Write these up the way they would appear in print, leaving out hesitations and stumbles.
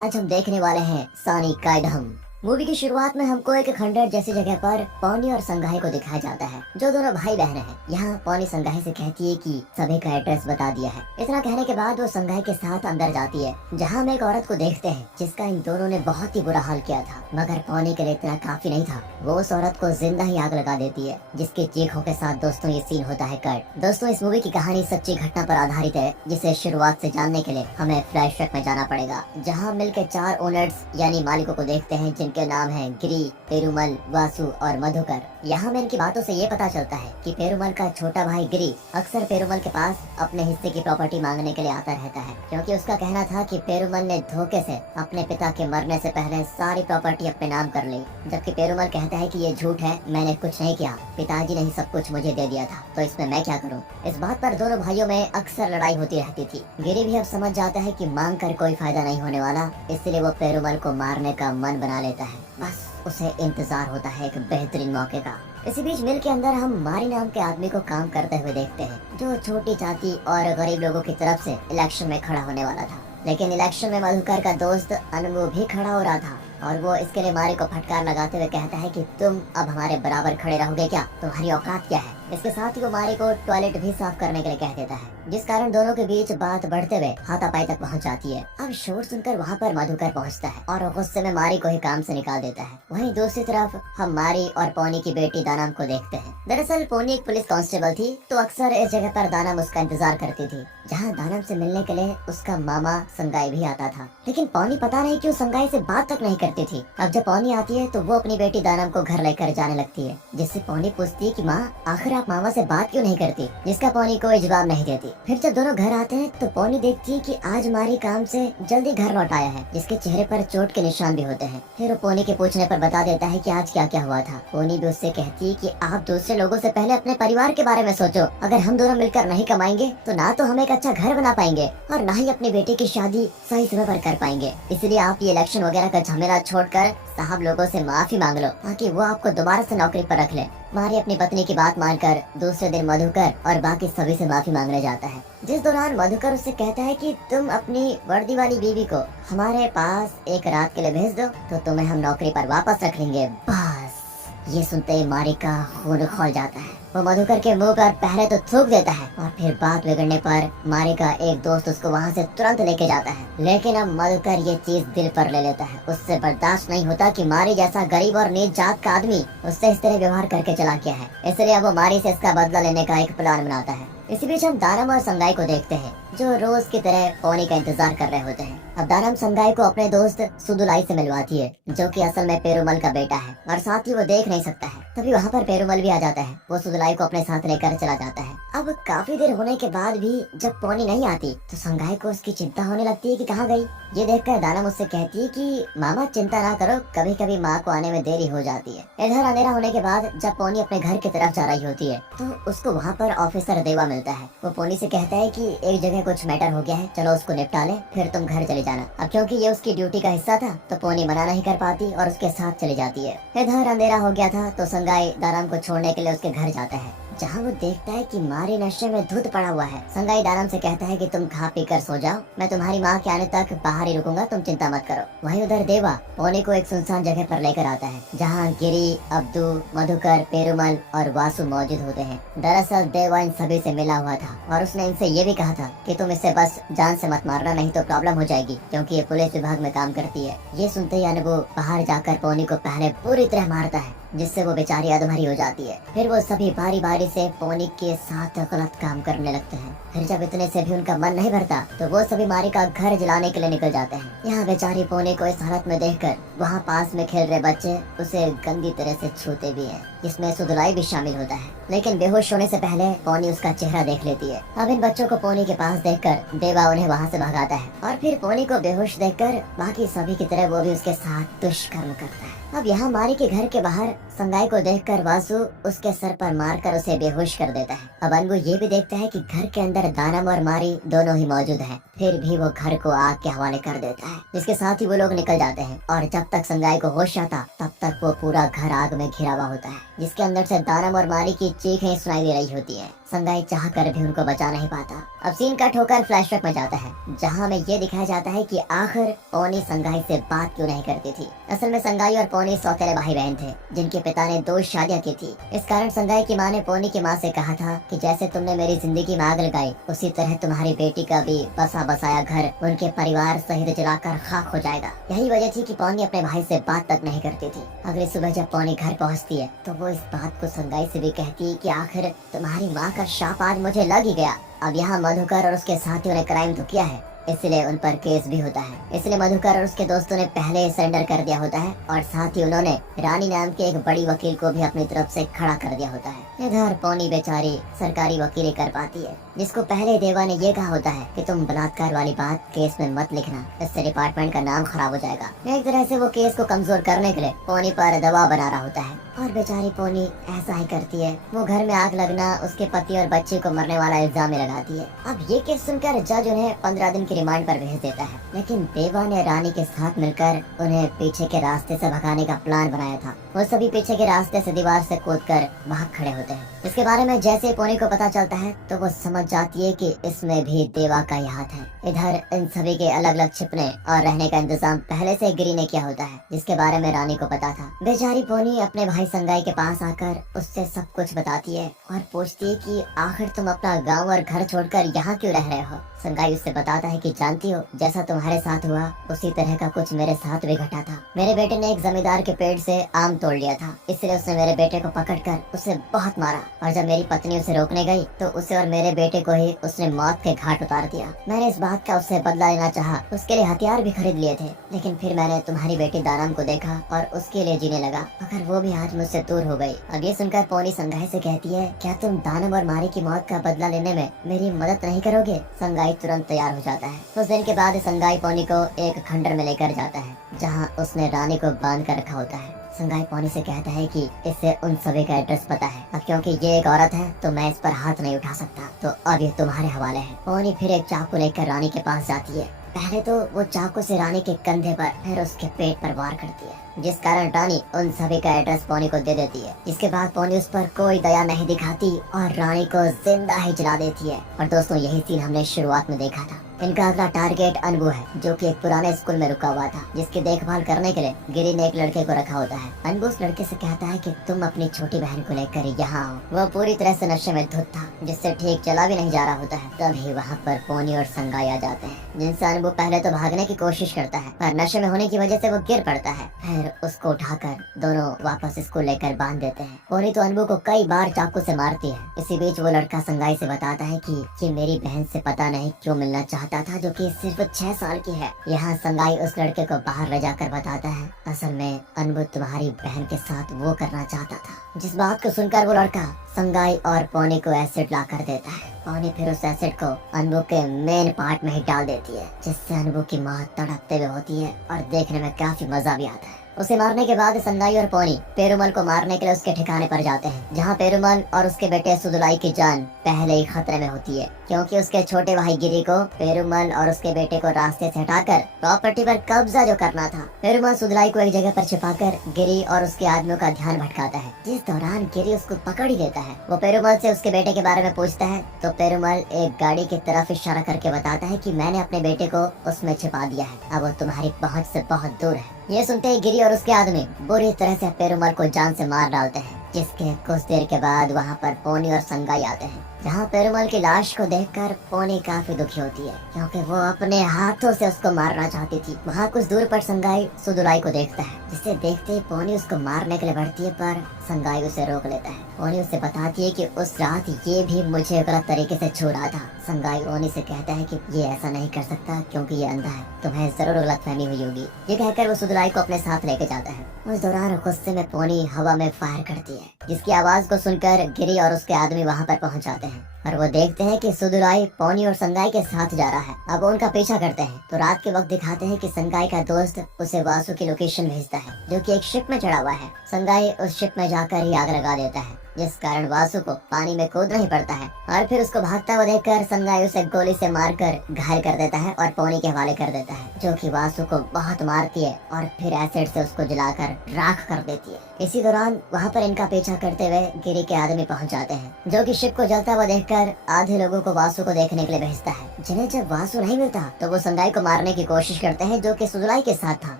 आज हम देखने वाले हैं सानी काइडहम। मूवी की शुरुआत में हमको एक खंडर जैसी जगह पर पौनी और संगाई को दिखाया जाता है, जो दोनों भाई बहन हैं। यहाँ पौनी संगाई से कहती है कि सभी का एड्रेस बता दिया है। इतना कहने के बाद वो संगाई के साथ अंदर जाती है, जहाँ हम एक औरत को देखते हैं जिसका इन दोनों ने बहुत ही बुरा हाल किया था। मगर पौनी के लिए इतना काफी नहीं था, वो उस औरत को जिंदा ही आग लगा देती है, जिसकी चीखों के साथ दोस्तों ये सीन होता है कट। दोस्तों, इस मूवी की कहानी सच्ची घटना पर आधारित है, जिसे शुरुआत से जानने के लिए हमें फ्लैशबैक में जाना पड़ेगा, जहाँ मिलकर 4 ओनर्स यानी मालिकों को देखते हैं, जिनके नाम है गिरी, पेरुमल, वासु और मधुकर। यहाँ में इनकी बातों से ये पता चलता है कि पेरुमल का छोटा भाई गिरी अक्सर पेरुमल के पास अपने हिस्से की प्रॉपर्टी मांगने के लिए आता रहता है, क्योंकि उसका कहना था कि पेरुमल ने धोखे से अपने पिता के मरने से पहले सारी प्रॉपर्टी अपने नाम कर ली। जबकि पेरुमल कहता है कि ये झूठ है, मैंने कुछ नहीं किया, पिताजी ने ही सब कुछ मुझे दे दिया था, तो इसमें मैं क्या करूँ। इस बात पर दोनों भाइयों में अक्सर लड़ाई होती रहती थी। गिरी भी अब समझ जाता है कि मांग कर कोई फायदा नहीं होने वाला, इसलिए वो पेरुमल को मारने का मन बना लेता है। बस उसे इंतजार होता है एक बेहतरीन मौके का। इसी बीच मिल के अंदर हम मारी नाम के आदमी को काम करते हुए देखते हैं, जो छोटी जाति और गरीब लोगों की तरफ से इलेक्शन में खड़ा होने वाला था। लेकिन इलेक्शन में मधुकर का दोस्त अनमु भी खड़ा हो रहा था, और वो इसके लिए मारी को फटकार लगाते हुए कहता है कि तुम अब हमारे बराबर खड़े रहोगे क्या, तुम्हारी औकात क्या है। इसके साथ ही वो मारी को टॉयलेट भी साफ करने के लिए कह देता है, जिस कारण दोनों के बीच बात बढ़ते हुए हाथापाई तक पहुंच जाती है। अब शोर सुनकर वहां पर मधुकर पहुंचता है और गुस्से में मारी को ही काम से निकाल देता है। वहीं दूसरी तरफ हम मारी और पौनी की बेटी दानम को देखते हैं। दरअसल पौनी एक पुलिस कांस्टेबल थी, तो अक्सर इस जगह पर दानम उसका इंतजार करती थी, जहाँ दानम से मिलने के लिए उसका मामा संगाई भी आता था। लेकिन पौनी पता नहीं क्यों संगाई से बात तक नहीं करती थी। अब जब पौनी आती है तो वो अपनी बेटी दानम को घर लेकर जाने लगती है, जिससे पौनी पूछती है कि माँ, आखिर आप मामा से बात क्यों नहीं करती, जिसका पौनी कोई जवाब नहीं देती। फिर जब दोनों घर आते हैं तो पौनी देखती है कि आज मारी काम से जल्दी घर लौट आया है, जिसके चेहरे पर चोट के निशान भी होते हैं। फिर वो पौनी के पूछने पर बता देता है कि आज क्या क्या हुआ था। पौनी भी उससे कहती है कि आप दूसरे लोगों से पहले अपने परिवार के बारे में सोचो। अगर हम दोनों मिलकर नहीं कमाएंगे तो ना तो हम एक अच्छा घर बना पाएंगे और ना ही अपनी बेटी की शादी सही समय पर कर पाएंगे। इसलिए आप ये इलेक्शन वगैरह का झमेला छोड़कर साहब लोगों से माफी मांग लो, ताकि वो आपको दोबारा से नौकरी पर रख ले। मारी अपनी पत्नी की बात मानकर दूसरे दिन मधुकर और बाकी सभी से माफी मांगने जाता है, जिस दौरान मधुकर उससे कहता है कि तुम अपनी वर्दी वाली बीवी को हमारे पास एक रात के लिए भेज दो, तो तुम्हें हम नौकरी पर वापस रख लेंगे। बस ये सुनते ही मारी का खून खौल जाता है। वो मधुकर के मुंह पर पहले तो थूक देता है, और फिर बात बिगड़ने पर मारी का एक दोस्त उसको वहाँ से तुरंत लेके जाता है। लेकिन अब मधुकर ये चीज दिल पर ले लेता है। उससे बर्दाश्त नहीं होता कि मारी जैसा गरीब और नीच जात का आदमी उससे इस तरह व्यवहार करके चला गया है, इसलिए अब वो मारी से इसका बदला लेने का एक प्लान बनाता है। इसी बीच हम दानम और संगाई को देखते हैं, जो रोज की तरह पौनी का इंतजार कर रहे होते हैं। अब दानम संगाई को अपने दोस्त सुदुलाई से मिलवाती है, जो कि असल में पेरुमल का बेटा है, और साथ ही वो देख नहीं सकता है। तभी वहाँ पर पेरुमल भी आ जाता है। वो सुदुलाई को अपने साथ लेकर चला जाता है। अब काफी देर होने के बाद भी जब पौनी नहीं आती तो संगाई को उसकी चिंता होने लगती है कि कहाँ गई। ये देखकर दानम उससे कहती है कि मामा चिंता ना करो, कभी कभी माँ को आने में देरी हो जाती है। इधर अंधेरा होने के बाद जब पौनी अपने घर की तरफ जा रही होती है तो उसको वहाँ पर ऑफिसर देवा मिलता है। वो पौनी से कहता है कि एक जगह कुछ मैटर हो गया है, चलो उसको निपटा ले, फिर तुम घर चले जाना। अब क्योंकि ये उसकी ड्यूटी का हिस्सा था तो पौनी मना नहीं कर पाती और उसके साथ चली जाती है। इधर अंधेरा हो गया था तो संगाई दानम को छोड़ने के लिए उसके घर जाता है, जहाँ वो देखता है कि मारी नशे में धुत पड़ा हुआ है। संगाई दानम से कहता है कि तुम खा पी कर सो जाओ, मैं तुम्हारी माँ के आने तक बाहर ही रुकूंगा, तुम चिंता मत करो। वहीं उधर देवा पौनी को एक सुनसान जगह पर लेकर आता है, जहाँ गिरी, अब्दू, मधुकर, पेरुमल और वासु मौजूद होते हैं। दरअसल देवा इन सभी से मिला हुआ था और उसने इनसे ये भी कहा था कि तुम इसे बस जान से मत मारना, नहीं तो प्रॉब्लम हो जाएगी, क्योंकि ये पुलिस विभाग में काम करती है। ये सुनते ही अनुभव बाहर जाकर पौनी को पहले पूरी तरह मारता है, जिससे वो बेचारी अधमरी हो जाती है। फिर वो सभी बारी बारी से पौनी के साथ गलत काम करने लगते हैं। फिर जब इतने से भी उनका मन नहीं भरता तो वो सभी मारी का घर जलाने के लिए निकल जाते हैं। यहाँ बेचारी पौनी को इस हालत में देखकर वहाँ पास में खेल रहे बच्चे उसे गंदी तरह से छूते भी हैं, जिसमें सुदुलाई भी शामिल होता है। लेकिन बेहोश होने से पहले पौनी उसका चेहरा देख लेती है। अब इन बच्चों को पौनी के पास देखकर देवा उन्हें वहाँ से भगाता है, और फिर पौनी को बेहोश देखकर बाकी सभी की तरह वो भी उसके साथ दुष्कर्म करता है। अब यहाँ मारी के घर के बाहर संगाई को देखकर वासु उसके सर पर मारकर उसे बेहोश कर देता है। अब अनबू ये भी देखता है कि घर के अंदर दानव और मारी दोनों ही मौजूद हैं। फिर भी वो घर को आग के हवाले कर देता है, जिसके साथ ही वो लोग निकल जाते हैं। और जब तक संगाई को होश आता तब तक वो पूरा घर आग में घिरा हुआ होता है, जिसके अंदर से दानव और मारी की चीखें सुनाई दे रही होती है। संगाई चाह कर भी उनको बचा नहीं पाता। अब सीन कट होकर फ्लैशबैक में जाता है, जहाँ हमें ये दिखाया जाता है कि आखिर पोनी संगाई से बात क्यों नहीं करती थी। असल में संगाई और पोनी सौतेले भाई बहन थे, जिनके पिता ने 2 शादियां की थी। इस कारण संगाई की माँ ने पोनी की माँ से कहा था कि जैसे तुमने मेरी जिंदगी में आग लगाई, उसी तरह तुम्हारी बेटी का भी बसा बसाया घर उनके परिवार सहित जलाकर खाक हो जाएगा। यही वजह थी कि पोनी अपने भाई से बात तक नहीं करती थी। अगली सुबह जब पोनी घर पहुँचती है तो वो इस बात को संगाई से भी कहती है कि आखिर तुम्हारी माँ का शाप आज मुझे लग ही गया। अब यहाँ मधुकर और उसके साथियों ने क्राइम तो किया है, इसलिए उन पर केस भी होता है। इसलिए मधुकर और उसके दोस्तों ने पहले ही सरेंडर कर दिया होता है और साथ ही उन्होंने रानी नाम के एक बड़ी वकील को भी अपनी तरफ से खड़ा कर दिया होता है। इधर पोनी बेचारी सरकारी वकीली कर पाती है, जिसको पहले देवा ने ये कहा होता है कि तुम बलात्कार वाली बात केस में मत लिखना, इससे डिपार्टमेंट का नाम खराब हो जाएगा। एक तरह से वो केस को कमजोर करने के लिए पोनी पर दबाव बना रहा होता है और बेचारी पोनी ऐसा ही करती है। वो घर में आग लगना, उसके पति और बच्चे को मरने वाला इल्जाम में लगाती है। अब ये केस सुनकर जज उन्हें 15 दिन की रिमांड पर भेज देता है, लेकिन देवा ने रानी के साथ मिलकर उन्हें पीछे के रास्ते से भगाने का प्लान बनाया था। वो सभी पीछे के रास्ते से दीवार से कूदकर भाग खड़े होते हैं। इसके बारे में जैसे पोनी को पता चलता है तो वो समझ जाती है कि इसमें भी देवा का ही हाथ है। इधर इन सभी के अलग अलग छिपने और रहने का इंतजाम पहले से गिरी ने किया होता है, जिसके बारे में रानी को पता था। बेचारी पोनी अपने भाई संगाई के पास आकर उससे सब कुछ बताती है और पूछती है कि आखिर तुम अपना गांव और घर छोड़कर यहाँ क्यों रह रहे हो। संगाई उससे बताता है कि जानती हो, जैसा तुम्हारे साथ हुआ उसी तरह का कुछ मेरे साथ भी घटा था। मेरे बेटे ने एक जमींदार के पेड़ से आम तोड़ लिया था, इसलिए उसने मेरे बेटे को पकड़कर उसे बहुत मारा और जब मेरी पत्नी उसे रोकने गई तो उसे और मेरे बेटे को ही उसने मौत के घाट उतार दिया। मैंने इस बात का उससे बदला लेना चाहा, उसके लिए हथियार भी खरीद लिए थे, लेकिन फिर मैंने तुम्हारी बेटी दानम को देखा और उसके लिए जीने लगा, मगर वो भी आज मुझसे दूर हो गई। अब ये सुनकर पोनी संगाई से कहती है, क्या तुम दानम और मारी की मौत का बदला लेने में मेरी मदद नहीं करोगे। संगाई तुरंत तैयार हो जाता है। कुछ दिन के बाद संगाई पोनी को एक खंडर में लेकर जाता है, जहाँ उसने रानी को बांध कर रखा होता है। संगाई पोनी से कहता है कि इसे उन सभी का एड्रेस पता है। अब क्योंकि ये एक औरत है तो मैं इस पर हाथ नहीं उठा सकता, तो अब ये तुम्हारे हवाले है। पोनी फिर एक चाकू लेकर रानी के पास जाती है। पहले तो वो चाकू से रानी के कंधे पर फिर उसके पेट पर वार करती है, जिस कारण रानी उन सभी का एड्रेस पोनी को दे देती है। इसके बाद पोनी उस पर कोई दया नहीं दिखाती और रानी को जिंदा ही जला देती है। और दोस्तों, यही सीन हमने शुरुआत में देखा था। इनका अगला टारगेट अनबू है, जो कि एक पुराने स्कूल में रुका हुआ था, जिसकी देखभाल करने के लिए गिरी ने एक लड़के को रखा होता है। अनबू उस लड़के से कहता है कि तुम अपनी छोटी बहन को लेकर यहाँ आओ। वह पूरी तरह से नशे में धुत था, जिससे ठीक चला भी नहीं जा रहा होता है। तभी वहाँ पर पोनी और संगाई आ जाते हैं, जिनसे अनबू पहले तो भागने की कोशिश करता है, पर नशे में होने की वजह से वो गिर पड़ता है। फिर उसको उठाकर दोनों वापस स्कूल लेकर बांध देते हैं। पोनी तो अनबू को कई बार चाकू से मारती है। इसी बीच वो लड़का संगाई से बताता है कि ये मेरी बहन से पता नहीं क्यों मिलना चाहता था, जो कि सिर्फ 6 साल की है। यहाँ संगाई उस लड़के को बाहर ले जाकर बताता है, असल में अनबू तुम्हारी बहन के साथ वो करना चाहता था। जिस बात को सुनकर वो लड़का संगाई और पोनी को एसिड ला कर देता है। पोनी फिर उस एसिड को अनबू के मेन पार्ट में ही डाल देती है, जिससे अनबू की मौत तड़पते हुए होती है और देखने में काफी मजा भी आता है। उसे मारने के बाद संगाई और पोनी पेरुमल को मारने के लिए उसके ठिकाने पर जाते हैं, जहाँ पेरुमल और उसके बेटे सुदुलाई की जान पहले ही खतरे में होती है, क्योंकि उसके छोटे भाई गिरी को पेरुमल और उसके बेटे को रास्ते से हटाकर प्रॉपर्टी पर कब्जा जो करना था। पेरुमल सुदुलाई को एक जगह पर छिपाकर गिरी और उसके आदमियों का ध्यान भटकाता है, जिस दौरान गिरी उसको पकड़ ही लेता है। वो पेरुमल से उसके बेटे के बारे में पूछता है तो पेरुमल एक गाड़ी की तरफ इशारा करके बताता है कि मैंने अपने बेटे को उसमें छिपा दिया है, अब वो तुम्हारी पहुँच से बहुत दूर है। ये सुनते ही गिरी और उसके आदमी बुरी तरह से पेरुमल को जान से मार डालते हैं, जिसके कुछ देर के बाद वहाँ पर पोनी और संगाई आते हैं, जहाँ पेरुमल की लाश को देखकर पोनी काफी दुखी होती है, क्योंकि वो अपने हाथों से उसको मारना चाहती थी। वहाँ कुछ दूर पर संगाई सुदुलाई को देखता है, जिसे देखते ही पोनी उसको मारने के लिए बढ़ती है, पर संगाई उसे रोक लेता है। पोनी उसे बताती है कि उस रात ये भी मुझे गलत तरीके से छू रहा था। संगाई पोनी से कहता है कि ये ऐसा नहीं कर सकता क्योंकि ये अंधा है, तुम्हें जरूर गलतफहमी हुई होगी। ये कहकर वो सुदुलाई को अपने साथ लेके जाता है। उस दौरान गुस्से में पोनी हवा में फायर करती है, जिसकी आवाज को सुनकर गिरी और उसके आदमी वहाँ पर पहुँच जाते हैं। हैं और वो देखते हैं कि सुदुराई पोनी और संगाई के साथ जा रहा है। अब वो उनका पीछा करते हैं तो रात के वक्त दिखाते हैं कि संगाई का दोस्त उसे वासु की लोकेशन भेजता है जो कि एक शिप में चढ़ा हुआ है। संगाई उस शिप में जाकर ही आग लगा देता है जिस कारण वासु को पानी में कूदना ही पड़ता है और फिर उसको भागता हुआ देखकर संगाई उसे गोली से मारकर घायल कर देता है और पोनी के हवाले कर देता है जो कि वासु को बहुत मारती है और फिर एसिड से उसको जलाकर राख कर देती है। इसी दौरान वहाँ पर इनका पीछा करते हुए गिरी के आदमी पहुँच जाते हैं जो कि शिप को जलता हुआ देखकर आधे लोगों को वासु को देखने के लिए भेजता है। जिन्हें जब वासु नहीं मिलता तो वो संगाई को मारने की कोशिश करते हैं जो कि सुदुराई के साथ था।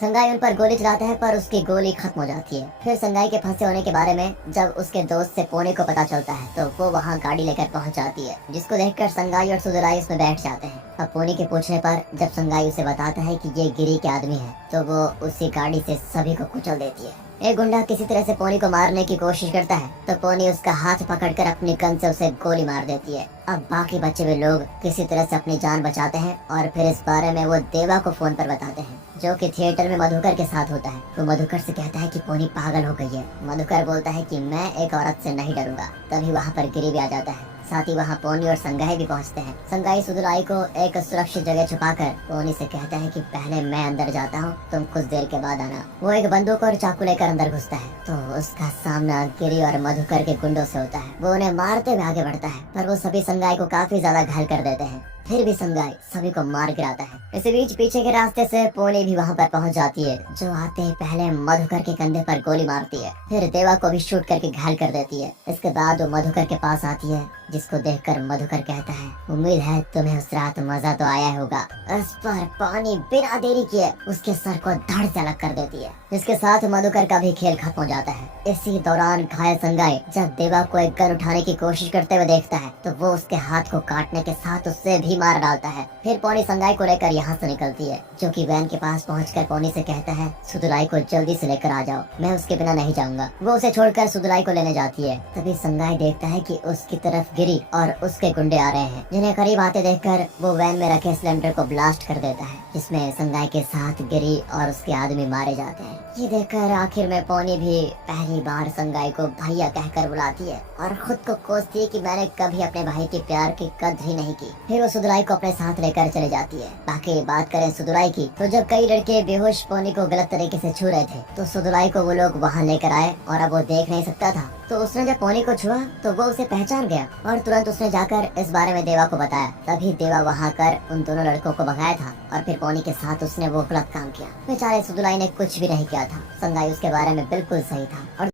संगाई उन पर गोली चलाता है पर उसकी गोली खत्म हो जाती है। फिर संगाई के फंसे होने के बारे में जब उसके दोस्त से पोनी को पता चलता है तो वो वहाँ गाड़ी लेकर पहुँच जाती है जिसको देखकर संगाई और सुदुराई उसमें बैठ जाते हैं। अब पोनी के पूछने पर जब संगाई उसे बताता है कि ये गिरी के आदमी है तो वो उसी गाड़ी से सभी को कुचल देती है। एक गुंडा किसी तरह से पोनी को मारने की कोशिश करता है तो पोनी उसका हाथ पकड़कर अपनी गन से उसे गोली मार देती है। अब बाकी बचे हुए लोग किसी तरह से अपनी जान बचाते हैं और फिर इस बारे में वो देवा को फोन पर बताते हैं जो कि थिएटर में मधुकर के साथ होता है। वो मधुकर से कहता है कि पोनी पागल हो गई है। मधुकर बोलता है कि मैं एक औरत से नहीं डरूंगा। तभी वहाँ पर गिरी भी आ जाता है। साथ ही वहाँ पोनी और संगाई भी पहुँचते हैं। संगाई सुदुराई को एक सुरक्षित जगह छुपाकर पोनी से कहता है कि पहले मैं अंदर जाता हूँ, तुम कुछ देर के बाद आना। वो एक बंदूक और चाकू लेकर अंदर घुसता है तो उसका सामना गिरी और मधुकर के गुंडों से होता है। वो उन्हें मारते हुए आगे बढ़ता है पर वो सभी संगाई को काफी ज्यादा घायल कर देते हैं। फिर भी संगाई सभी को मार गिराता है। इसी बीच पीछे के रास्ते से पोनी भी वहाँ पर पहुँच जाती है जो आते ही पहले मधुकर के कंधे पर गोली मारती है फिर देवा को भी शूट करके घायल कर देती है। इसके बाद वो मधुकर के पास आती है जिसको देखकर मधुकर कहता है उम्मीद है तुम्हें उस रात मजा तो आया होगा। इस पर पानी बिना देरी किए उसके सर को धड़ से अलग कर देती है जिसके साथ मधुकर का भी खेल खत्म हो जाता है। इसी दौरान घायल संगाई जब देवा को एक गन उठाने की कोशिश करते हुए देखता है तो वो उसके हाथ को काटने के साथ उससे भी मार डालता है। फिर पोनी संगाई को लेकर यहाँ से निकलती है जो कि वैन के पास पहुंचकर पोनी से कहता है सुदुराई को जल्दी से लेकर आ जाओ, मैं उसके बिना नहीं जाऊंगा। वो उसे छोड़कर सुदुराई को लेने जाती है। तभी संगाई देखता है कि उसकी तरफ गिरी और उसके गुंडे आ रहे हैं जिन्हें करीब आते देखकर वो वैन में रखे सिलेंडर को ब्लास्ट कर देता है जिसमें संगाई के साथ गिरी और उसके आदमी मारे जाते हैं। ये देखकर आखिर में पोनी भी पहली बार संगाई को भैया कहकर बुलाती है और खुद को कोसती है कि मैंने कभी अपने भाई के प्यार की कद्र ही नहीं की। फिर वो सुदुराई को अपने साथ लेकर चले जाती है। बाकी बात करें सुदुराई की तो जब कई लड़के बेहोश पोनी को गलत तरीके से छू रहे थे तो सुदुराई को वो लोग वहाँ लेकर आए और अब वो देख नहीं सकता था तो उसने जब पोनी को छुआ तो वो उसे पहचान गया और तुरंत उसने जाकर इस बारे में देवा को बताया। तभी देवा वहाँ कर उन दोनों लड़कों को भगाया था और फिर पोनी के साथ उसने वो गलत काम किया। बेचारे सुदुराई ने कुछ भी नहीं किया था। संगाई उसके बारे में बिल्कुल सही था और